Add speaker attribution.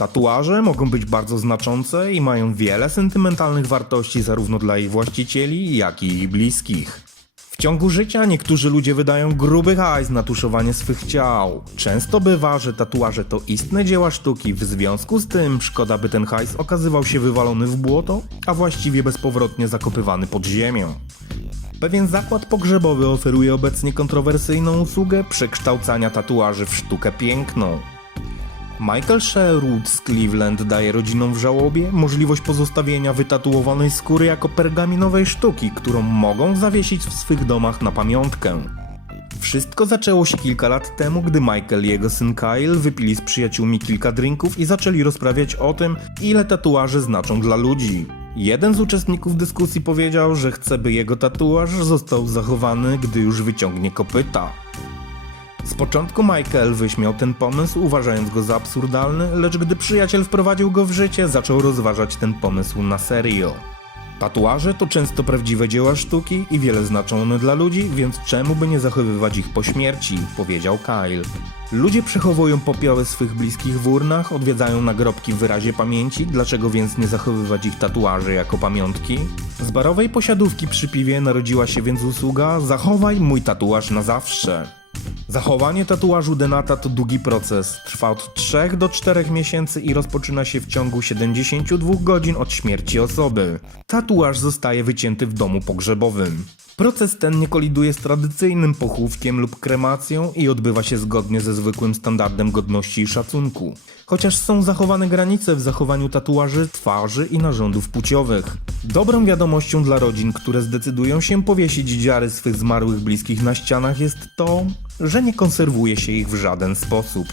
Speaker 1: Tatuaże mogą być bardzo znaczące i mają wiele sentymentalnych wartości zarówno dla ich właścicieli, jak i ich bliskich. W ciągu życia niektórzy ludzie wydają gruby hajs na tuszowanie swych ciał. Często bywa, że tatuaże to istne dzieła sztuki, w związku z tym szkoda by ten hajs okazywał się wywalony w błoto, a właściwie bezpowrotnie zakopywany pod ziemią. Pewien zakład pogrzebowy oferuje obecnie kontrowersyjną usługę przekształcania tatuaży w sztukę piękną. Michael Sherwood z Cleveland daje rodzinom w żałobie możliwość pozostawienia wytatuowanej skóry jako pergaminowej sztuki, którą mogą zawiesić w swych domach na pamiątkę. Wszystko zaczęło się kilka lat temu, gdy Michael i jego syn Kyle wypili z przyjaciółmi kilka drinków i zaczęli rozprawiać o tym, ile tatuaże znaczą dla ludzi. Jeden z uczestników dyskusji powiedział, że chce, by jego tatuaż został zachowany, gdy już wyciągnie kopyta. Z początku Michael wyśmiał ten pomysł, uważając go za absurdalny, lecz gdy przyjaciel wprowadził go w życie, zaczął rozważać ten pomysł na serio. Tatuaże to często prawdziwe dzieła sztuki i wiele znaczą one dla ludzi, więc czemu by nie zachowywać ich po śmierci, powiedział Kyle. Ludzie przechowują popioły swych bliskich w urnach, odwiedzają nagrobki w wyrazie pamięci, dlaczego więc nie zachowywać ich tatuaży jako pamiątki? Z barowej posiadówki przy piwie narodziła się więc usługa Zachowaj mój tatuaż na zawsze. Zachowanie tatuażu Denata to długi proces. Trwa od 3 do 4 miesięcy i rozpoczyna się w ciągu 72 godzin od śmierci osoby. Tatuaż zostaje wycięty w domu pogrzebowym. Proces ten nie koliduje z tradycyjnym pochówkiem lub kremacją i odbywa się zgodnie ze zwykłym standardem godności i szacunku. Chociaż są zachowane granice w zachowaniu tatuaży, twarzy i narządów płciowych. Dobrą wiadomością dla rodzin, które zdecydują się powiesić dziary swych zmarłych bliskich na ścianach jest to, że nie konserwuje się ich w żaden sposób.